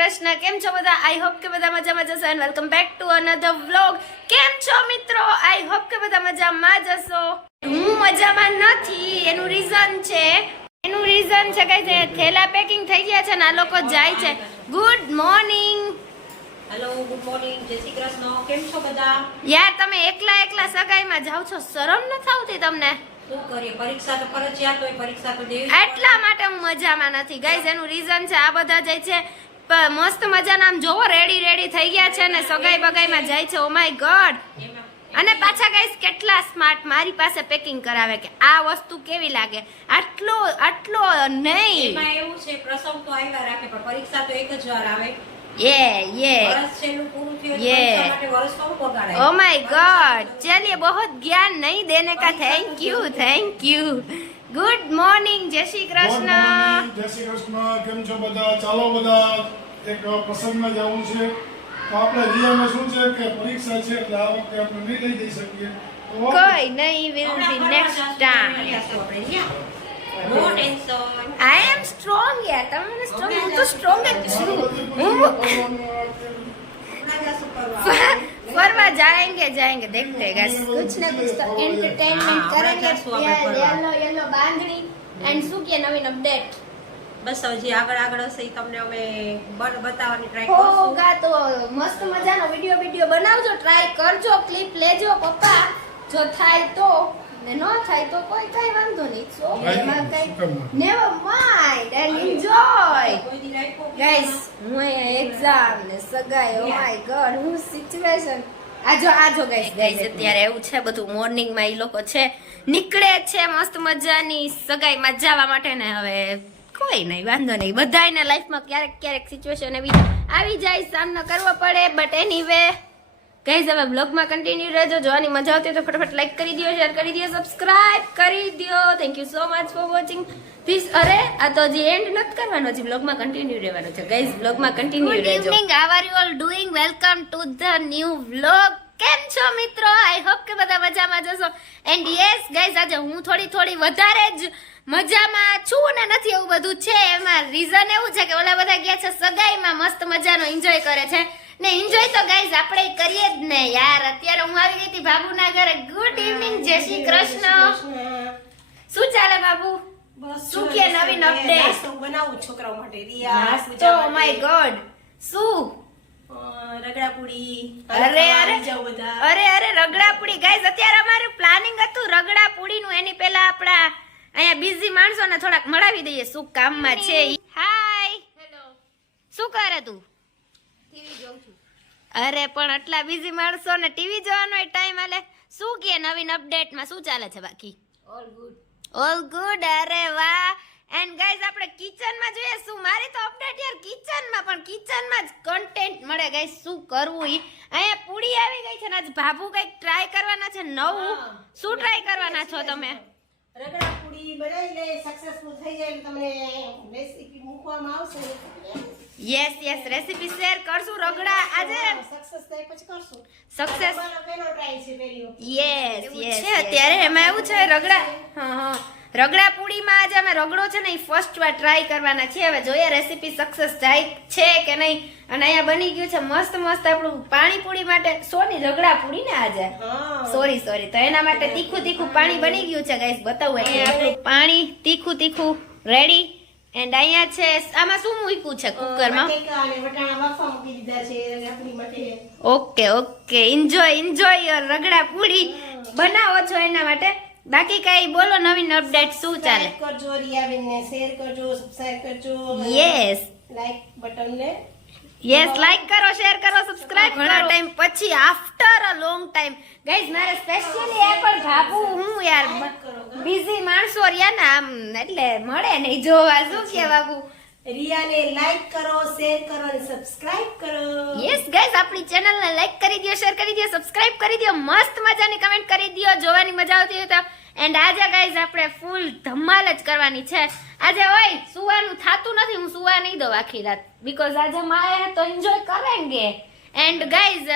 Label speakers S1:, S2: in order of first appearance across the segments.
S1: કૃષ્ણ કેમ છો બધા? આઈ હોપ કે બધા મજામાં જશો and welcome back to another vlog કેમ છો મિત્રો? આઈ હોપ કે બધા મજામાં જશો. હું મજામાં નથી એનું રીઝન છે એનું રીઝન છે કે થેલા પેકિંગ થઈ ગયા છે ને આ લોકો જાય છે. Good morning
S2: hello good morning Jai Shri Krishna. કેમ છો બધા?
S1: યાર તમે એકલા એકલા સગાઈમાં જાવ છો? શરમ નથી આવતી તમને?
S2: પરીક્ષા તો પરીક્ષા તો
S1: એટલા માટે હું મજામાં નથી. ગાઈઝ એનું રીઝન છે આ બધા જાય છે મસ્ત મજાના આમ જોવો રેડી રેડી થઈ ગયા છે અને સગાઈ બગાઈમાં જાય છે. ઓ માય ગોડ અને પાછા ગાઈસ કેટલા સ્માર્ટ મારી પાસે પેકિંગ કરાવે કે આ વસ્તુ કેવી લાગે? આટલો આટલો નહીં.
S2: એમાં એવું છે પ્રસંગ તો આવ્યા રાખે પણ પરીક્ષા તો એક જ વાર આવે.
S1: યે યે ઓ માય ગોડ ચલિએ બહુ જ્ઞાન નહીં દેને કા. Thank you thank you good morning
S3: Jai
S1: Shri
S3: Krishna. જય શ્રી કૃષ્ણ. કેમ છો બધા? ચાલો બધા એક પ્રસંગમાં જવું છે. તો આપણે રિયામાં શું છે કે પરીક્ષા છે એટલે આ વખતે આપણે નહીં લઈ જઈ શકીએ.
S1: કોઈ
S2: નહીં will be next time
S1: I am strong યાર તમે સ્ટ્રોંગ તો સ્ટ્રોંગ જ છું. जाएंगे जाएंगे देखते हैं guys कुछ ना कुछ तो एंटरटेनमेंट
S2: हाँ,
S1: करेंगे
S2: हमारा जासू આપણે ફરવા.
S1: येलो येलो बांधनी एंड શું કે નવીન અપડેટ
S2: બસ હજી આગળ આગળ હશે ઈ તમને અમે બ- બતાવવાની ટ્રાય કરશું
S1: હોગા તો મસ્ત મજાનો વિડિયો વિડિયો બનાવજો ટ્રાય કરજો ક્લિપ લેજો પપ્પા જો થાય તો ને ન થાય તો કોઈ કઈ વાંધો નહીં સો
S3: Right.
S1: એમાં કઈ
S3: શું કામ?
S1: નેવર માઇન્ડ એન્ડ એન્જોય
S2: કોઈ દી રાખ્યો કે
S1: ગાઈસ હું અહીંયા એક્ઝામ ને સગાઈ ઓ માય ગોડ હું સિચ્યુએશન આજો આજો ગાઈસ ગાઈસ અત્યારે એવું છે બધું મોર્નિંગમાં ઈ લોકો છે નીકળે છે મસ્ત મજાની સગાઈમાં જવા માટે ને હવે કોઈ નહીં વાંધો નહીં. બધાયના લાઈફમાં ક્યારેક ક્યારેક સિચ્યુએશન એવી આવી જાય સામનો કરવો પડે બટ એનીવે ગાઈઝ હવે બ્લોગમાં કન્ટિન્યુ રહેજો. જોવાની મજા આવતી તો ફટાફટ લાઈક કરી દો શેર કરી દો સબસ્ક્રાઇબ કરી દો thank you so much for watching this અરે આ તો હજી એન્ડ નથી કરવાનો હજી બ્લોગમાં કન્ટિન્યુ રહેવાનો છે. ગાઈઝ બ્લોગમાં કન્ટિન્યુ રહેજો. How are you all doing welcome to the new vlog કેમ છો મિત્રો? આઈ હોપ કે બધા મજામાં જશો એન્ડ યસ ગાઈઝ આજે હું થોડી થોડી વધારે જ મજામાં છું ને નથી એવું બધું છે. એમાં રીઝન એવું છે કે ઓલા બધા ગયા છે સગાઈમાં મસ્ત મજાનો એન્જોય કરે છે. ને એન્જોય તો ગાઈઝ આપણે કરીએ જ ને યાર. અત્યારે હું આવી ગઈ હતી બાબુના ઘરે. ગુડ ઇવનિંગ જય શ્રી કૃષ્ણ. શું ચાલે બાબુ? શું કે નવીન
S4: અપડેટ બનાવું છોકરાઓ માટે. રિયા
S1: નાસ્તો માય. ગોડ શું?
S4: રગડાપુડી
S1: અરે અરે. અરે અરે રગડા ગાઈઝ અત્યારે અમારું પ્લાનિંગ હતું રગડાપુડી નું એની પહેલા આપણા અહીંયા બિઝી માણસોને થોડાક મળાવી દઈએ. શું કામમાં છે હાય હેલો શું કરે તું? ટીવી જોઉં છું. અરે પણ આટલા બિઝી માણસોને ટીવી જોવાનો ટાઈમ આલે. શું કે નવીન અપડેટમાં શું ચાલે છે બાકી? ઓલ ગુડ ઓલ ગુડ અરે વાહ. એન્ડ ગાઈઝ આપણે કિચનમાં જોઈએ શું? મારી તો અપડેટ યાર કિચનમાં પણ કિચનમાં જ કન્ટેન્ટ મળે. ગાઈઝ શું કરવું ઈ? અહીંયા પૂડી આવી ગઈ છે ને આજ ભાભુ કંઈક ટ્રાય કરવાના છે નવું. શું ટ્રાય કરવાના છો તમે?
S4: રગડાપુડી બનાવી લે સક્સેસફુલ થઈ જાય તમને રેસીપી મૂકવામાં આવશે.
S1: યસ યસ રેસીપી શેર કરશું રગડા. આજે
S4: સક્સેસ થાય પછી કરશું.
S1: સક્સેસ
S4: પહેલો ટ્રાય છે પહેલી.
S1: યસ યસ છે અત્યારે? એમાં એવું છે રગડા હા. હા રગડા પૂડીમાં આજે અમે રગડો છે ને એ ફર્સ્ટ વાર ટ્રાય કરવાના છે હવે જોઈએ રેસીપી સક્સેસ જાય છે કે નહીં. અને અહીંયા બની ગયું છે મસ્ત મસ્ત આપણું પાણીપુરી માટે સોની રગડા પૂરી ને આજે. સોરી સોરી તો એના માટે તીખું તીખું પાણી બની ગયું છે ગાઈસ બતાવું અહીંયા આપણું પાણી તીખું તીખું રેડી એન્ડ અહીંયા છે આમાં શું મૂક્યું છે કુકરમાં okay okay. Enjoy enjoy your ragda puri. બનાવો છો એના માટે. બાકી કઈ બોલો નવીન અપડેટ શું ચાલે?
S4: કરજો રિયાબેન ને શેર કરજો સબસ્ક્રાઇબ કરજો.
S1: યસ
S4: લાઈક બટન ને
S1: યસ લાઈક કરો શેર કરો સબસ્ક્રાઇબ ઘણા ટાઈમ પછી after a long time guys મારે સ્પેશિયલી એ પણ ભાભુ હું યાર બિઝી માણસો રહ્યા ને આમ એટલે મળે નહીં જોવા. શું કે બાબુ?
S4: રિયાને લાઈક કરો શેર કરો અને સબસ્ક્રાઇબ કરો.
S1: યસ ગાઈઝ આપણી ચેનલને લાઈક કરી દો શેર કરી દો સબસ્ક્રાઇબ કરી દો મસ્ત મજાની કમેન્ટ કરી દો જોવાની મજા આવતી હોય તો એન્ડ આજે ગાઈઝ આપણે ફૂલ ધમાલ જ કરવાની છે. આજે હોય સુવાનું થાતું નથી, હું સુવા નહીં દઉં આખી રાત. બીકોઝ આજે માએ તો એન્જોય કરેંગે. એન્ડ ગાઈઝ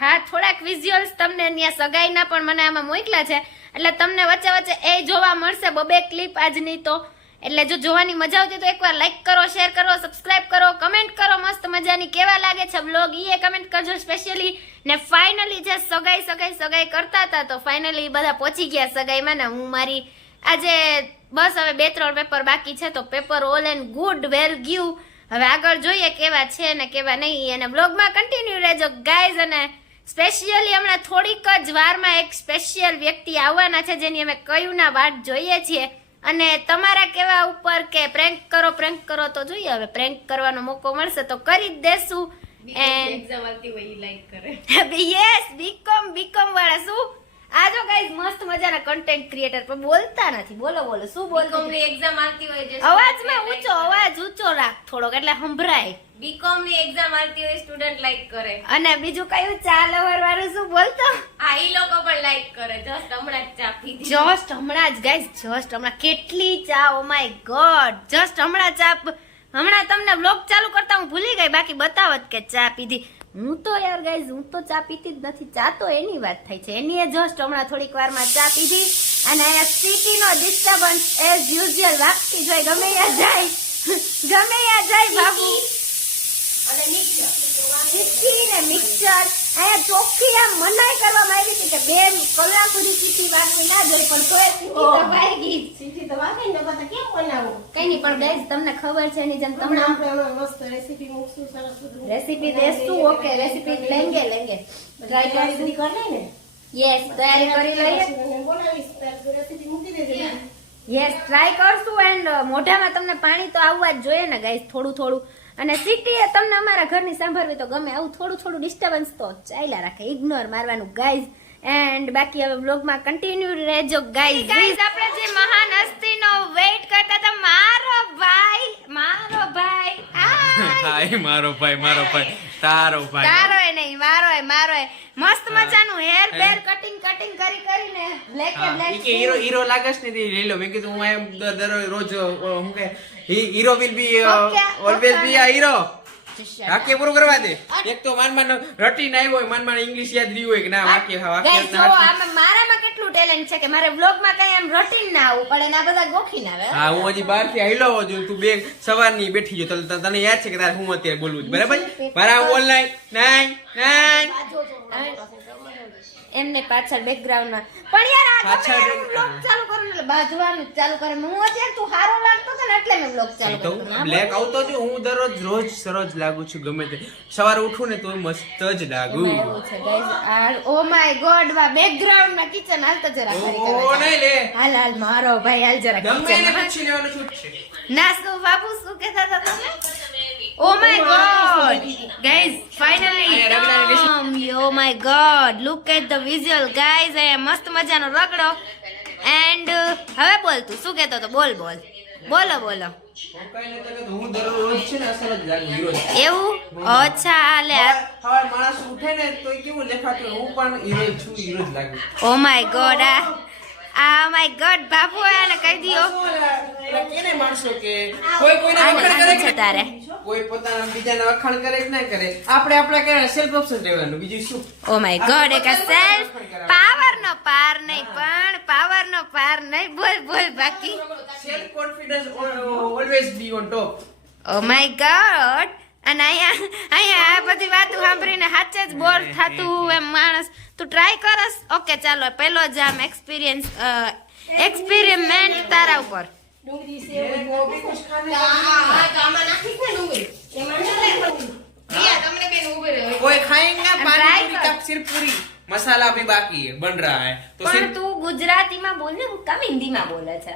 S1: હા, થોડાક વિઝ્યુઅલ્સ તમને ત્યાં સગાઈના પણ મને આમાં મોકલા છે. એટલે તમને વચ્ચે વચ્ચે એ જોવા મળશે બબે ક્લિપ આજની તો. એટલે જો જોવાની મજા આવતી તો એકવાર લાઈક કરો શેર કરો સબસ્ક્રાઇબ કરો કમેન્ટ કરો, મસ્ત મજાની કેવા લાગે છે બ્લોગ એ કમેન્ટ કરજો સ્પેશિયલી ને ફાઇનલી જે સગાઈ સગાઈ સગાઈ કરતા હતા તો ફાઇનલી બધા પહોંચી ગયા સગાઈમાં ને હું મારી આજે બસ હવે બે, ત્રણ પેપર બાકી છે તો paper all and good well give હવે આગળ જોઈએ કેવા છે ને કેવા નહીં. અને બ્લોગમાં કન્ટિન્યુ રહેજો ગાઈઝ અને સ્પેશિયલી હમણાં થોડીક જ વારમાં એક સ્પેશિયલ વ્યક્તિ આવવાના છે જેની અમે કયું ના વાટ જોઈએ છીએ. અને તમારા કેવા ઉપર કે પ્રેન્ક કરો પ્રેન્ક કરો તો જોઈએ હવે પ્રેન્ક કરવાનો મોકો મળશે તો કરી જ દેશું. એન્ડ યસ બીકોમ બીકોમ વાળા શું? આ જો ગાઈઝ મસ્ત મજાના કન્ટેન્ટ ક્રિએટર પણ બોલતા નથી. બોલો બોલો શું બોલતો
S2: ની એક્ઝામ આવતી હોય જે
S1: અવાજમાં ઊંચો અવાજ ઊંચો રાખ થોડોક એટલે સંભળાય.
S2: બીકોમની એક્ઝામ આવતી હોય સ્ટુડન્ટ લાઈક કરે.
S1: અને બીજું કયું? ચા લવર વાળું શું બોલતો?
S2: આ ઈ લોકો પણ લાઈક કરે. જસ્ટ હમણાં જ ચા પીધી.
S1: જસ્ટ હમણાં જ ગાઈઝ જસ્ટ હમણાં. કેટલી ચા ઓ માય ગોડ જસ્ટ હમણાં ચા હમણાં તમને બ્લોગ ચાલુ કરતા હું ભૂલી ગઈ. બાકી બતાવત કે ચા પીધી. હું તો યાર ગાઈઝ હું તો ચા પીતી જ નથી. ચા તો એની વાત થાય છે. એની જસ્ટ હમણાં થોડીક વારમાં ચા પીધી અને અહીંયા સિટીનો ડિસ્ટર્બન્સ એઝ યુઝ્યુઅલ વાગતી જ હોય. ગમે ત્યાં જાય. ગમે ત્યાં જાય બાબુ
S4: અને મિક્સર
S1: ચીક્કી ને મિક્સર અહીંયા ચોખ્ખી આમ મનાઈ કરવામાં આવી હતી કે બે કલાક સુધી ચીક્કી વાગવી ના જોઈએ પણ તોય વાગી જ.
S4: તો વાગે ને તો કેમ બનાવવું
S1: કઈ નહીં પણ ગાઈઝ તમને ખબર છે એની જેમ
S4: તમને આપણે મસ્ત રેસીપી મૂકશું સરસ
S1: રેસીપી દેશું ઓકે રેસીપી લેંગે લેંગે. ટ્રાય
S4: કરી કરી લે ને?
S1: યસ તૈયારી કરી લઈએ.
S4: બનાવીશ. રેસીપી મૂકી દેજે
S1: યસ ટ્રાય કરશું એન્ડ મોઢામાં તમને પાણી તો આવવા જ જોઈએ ને ગાઈઝ થોડું થોડું. અને સિટી એ તમને અમારા ઘરની સાંભળવી તો ગમે, આવું થોડું થોડું ડિસ્ટર્બન્સ તો ચાલ્યા રાખે. ઇગ્નોર મારવાનું ગાઈઝ એન્ડ બાકી હવે બ્લોગમાં કન્ટિન્યુ રહેજો ગાઈઝ ગાઈઝ આપણે જે મહાન હસ્તીનો વેઇટ કરતા હતા મારો ભાઈ મારો ભાઈ હાય.
S5: મારો ભાઈ મારો ભાઈ. તારો ભાઈ.
S1: તારો એ નહીં મારો એ મારો એ મસ્ત મજાનું હેર બેર કટિંગ કટિંગ કરી કરીને બ્લેક કે બ્લેક
S5: કે હીરો હીરો લાગસ ને તે લઈ લો. મેં કીધું હું એમ દર- દરરોજ રોજ હું કે hero
S1: will
S5: be
S1: always
S5: be આ હીરો વાક્ય પૂરું કરવા દે. એક તો માન રટી ના આવ્યો હોય માન માન ઇંગ્લિશ યાદ રહ્યું હોય કે ના વાક્ય હા વાક્ય
S1: મારામાં કેટલું ટેલેન્ટ છે કે મારે વ્લોગમાં કઈ એમ રટી ના આવવું પડે ના બધા ગોખી ના આવે.
S5: હા હું હજી બહારથી આવેલો છું. તું બે સવારની બેઠી જો. તને તને યાદ છે કે તારે હું અત્યારે બોલવું છું? બરાબર? મારા ઓનલાઈન નાઈ નાઈ
S1: એમને પાછળ બેકગ્રાઉન્ડમાં પણ મેં.
S5: બ્લેક આવતો છું હું દરરોજ રોજ સરોજ લાગુ છું ગમે તે. સવારે ઉઠું ને તો મસ્ત જ લાગુ.
S1: ઓ માય ગોડ વા બેકગ્રાઉન્ડમાં કિચન હાલતો જરા
S5: ઓ નહીં લે.
S1: હાલ હાલ મારો ભાઈ હાલ જરા
S5: ગમે એને
S1: કિચનમાં
S5: લેવાનું છૂટ છે
S1: ના શું કેતા શું કહેતા હતા તમે? ઓ માય ગોડ ગાઈઝ
S5: અહીંયા રગડાની
S1: finally oh my god look at the visual guys અહીંયા મસ્ત મજાનો રગડો એન્ડ હવે બોલ તું શું કહેતો તો બોલ બોલ બોલો બોલો
S5: કઈ નથી કહેતો, હું દરરોજ છે ને અસર જ લાગુ હીરો જ.
S1: એવું? અચ્છા હાલે
S5: સવાર- સવાર માણસ ઉઠે ને તો કેવું દેખાતું હું પણ હીરો છું હીરો જ લાગુ.
S1: ઓ માય ગોડ આ આ માય ગોડ બાપુ આને કહી દિયો
S5: કેને માણસો કે કોઈ કોઈને વખાણ કરે કે
S1: તારે.
S5: કોઈ પોતાના બીજાના વખાણ કરે કે ના કરે? આપણે આપણા કે સેલ્ફ ઓપ્શન રહેવાનું? બીજું શું?
S1: ઓ માય ગોડ એક સેલ્ફ પાવર નો પાર નહીં પણ પાવર નો પાર નહીં. બોલ બોલ બાકી.
S5: Self confidence always be on top
S1: oh my god અને અહીંયા અહીંયા આ બધી વાતો સાંભળીને સાચે જ બોર થતું એમ માણસ. તું ટ્રાય કરસ? ઓકે ચાલો પહેલો આમ એક્સપિરિયન્સ એક્સપેરિમેન્ટ તારા ઉપર. પણ તું ગુજરાતીમાં બોલ હું કમ બોલે છે.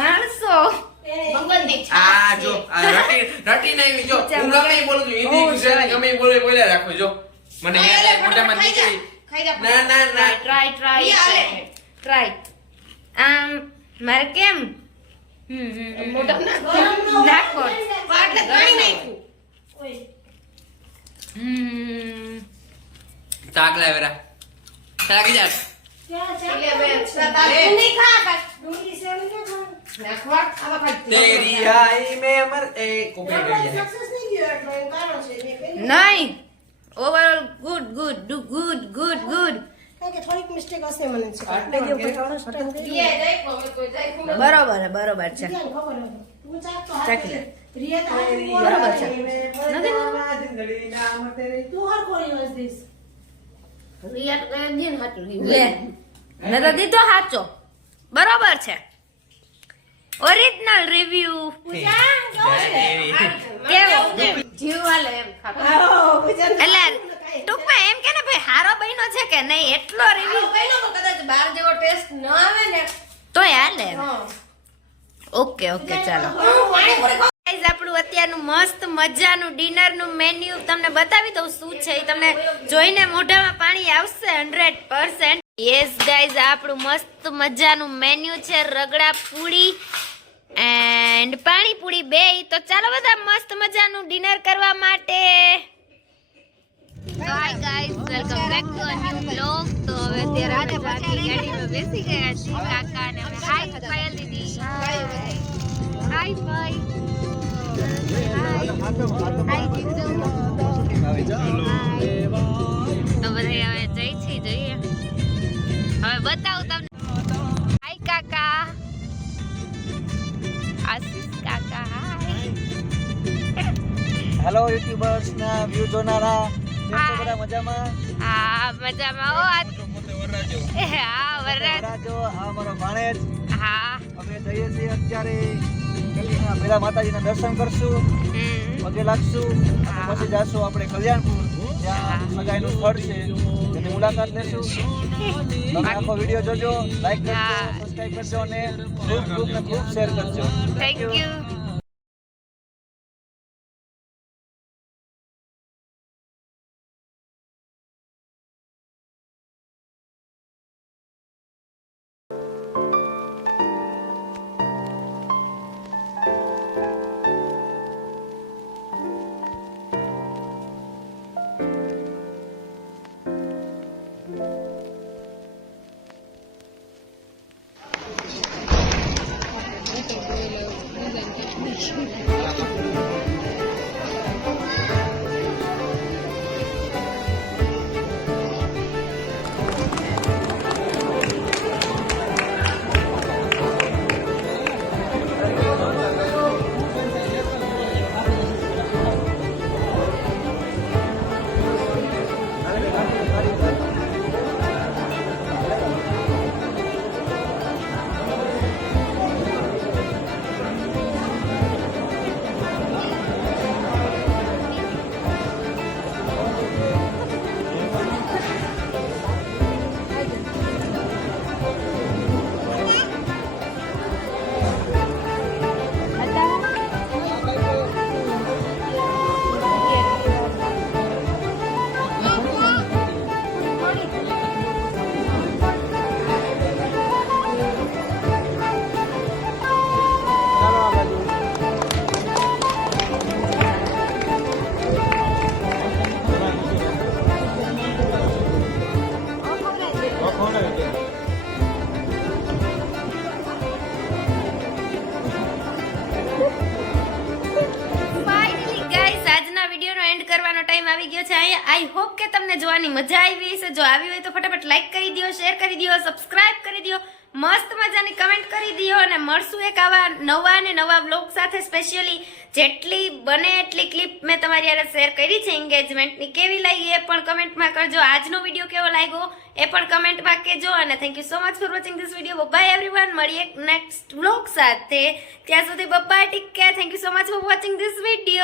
S1: માણસો.
S5: આ જો આ રટી રટી નહીં જો હું ગમે બોલું છું હિન્દી ગુજરાતી ગમે બોલે બોલ્યા રાખો જો. મને ના ના ના.
S1: ટ્રાય ટ્રાય ટ્રાય આમ મારે કેમ?
S4: નાખ.
S5: તાક લાવેરા તાક જા.
S4: તારે
S5: આઈ મે મર એ કોપી કરી
S4: નહીં
S1: overall good good good good
S2: good કે થોડીક મિસ્ટેક હશે મને છે
S1: બરોબર બરોબર છે બરોબર છે. દીધો સાચો બરોબર છે ઓરિજિનલ રિવ્યુ
S4: જીવ હાલે એમ
S1: એટલે ટૂંકમાં એમ કે ને ભાઈ હારો બન્યો છે કે નહીં? એટલો રિવ્યુ
S4: કઈ તો કદાચ બહાર જેવો ટેસ્ટ ન આવે ને.
S1: તોય હાલે. ઓકે ઓકે ચાલો. ગાઈઝ આપણું અત્યારનું મસ્ત મજાનું ડિનરનું મેન્યુ તમને બતાવી દઉં શું છે એ તમને જોઈને મોઢામાં પાણી આવશે હંડ્રેડ પર્સન્ટ યસ ગાઈઝ આપણું મસ્ત મજાનું મેન્યુ છે રગડા પૂરી એન્ડ પાણીપુરી બે. તો ચાલો બધા મસ્ત મજાનું ડિનર કરવા માટે. Hi guys welcome back to a new blog તો હવે અત્યારે અમે જાની ગાડીમાં બેસી ગયા છીએ કાકા અને અમે. હાય પાયલ દીદી. હાય ભાઈ. હાય જીજુ તો બધા હવે જઈ છીએ જોઈએ. હવે બતાવું તમને. હાય કાકા. આશીષ કાકા હાય
S6: હેલો યુટ્યુબર્સ ના વ્યૂ જોનારા. બધા મજામાં?
S1: હા મજામાં. હો આજ હા વરરાજ.
S6: આ અમારો ભાણેજ.
S1: હા.
S6: અમે જઈએ છીએ અત્યારે કલ્યાણ પેલા માતાજીના દર્શન કરશું.
S1: હમ.
S6: પગે લાગશું. પછી જાશું આપણે કલ્યાણપુર જ્યાં સગાઈનું સ્થળ છે. મુલાકાત લેશું. તમે આખો વીડિયો જોજો લાઈક કરજો સબસ્ક્રાઇબ કરજો અને ખૂબ ખૂબ ને ખૂબ શેર કરજો.
S1: થેન્ક યુ હોપ કે તમને જોવાની મજા આવી હશે. જો આવી હોય તો ફટાફટ લાઈક કરી દો શેર કરી દો સબસ્ક્રાઇબ કરી દો મસ્ત મજાની કમેન્ટ કરી દો અને મળશું એક આવા નવા અને નવા બ્લોગ સાથે સ્પેશિયલી જેટલી બને એટલી ક્લિપ મેં તમારી યારે શેર કરી છે એન્ગેજમેન્ટની કેવી લાગી એ પણ કમેન્ટમાં કરજો. આજનો વીડિયો કેવો લાગ્યો એ પણ કમેન્ટમાં કહેજો. અને thank you so much for watching this video bye everyone મળીએ નેક્સ્ટ બ્લોગ સાથે. ત્યાં સુધી bye bye take care thank you so much for watching this video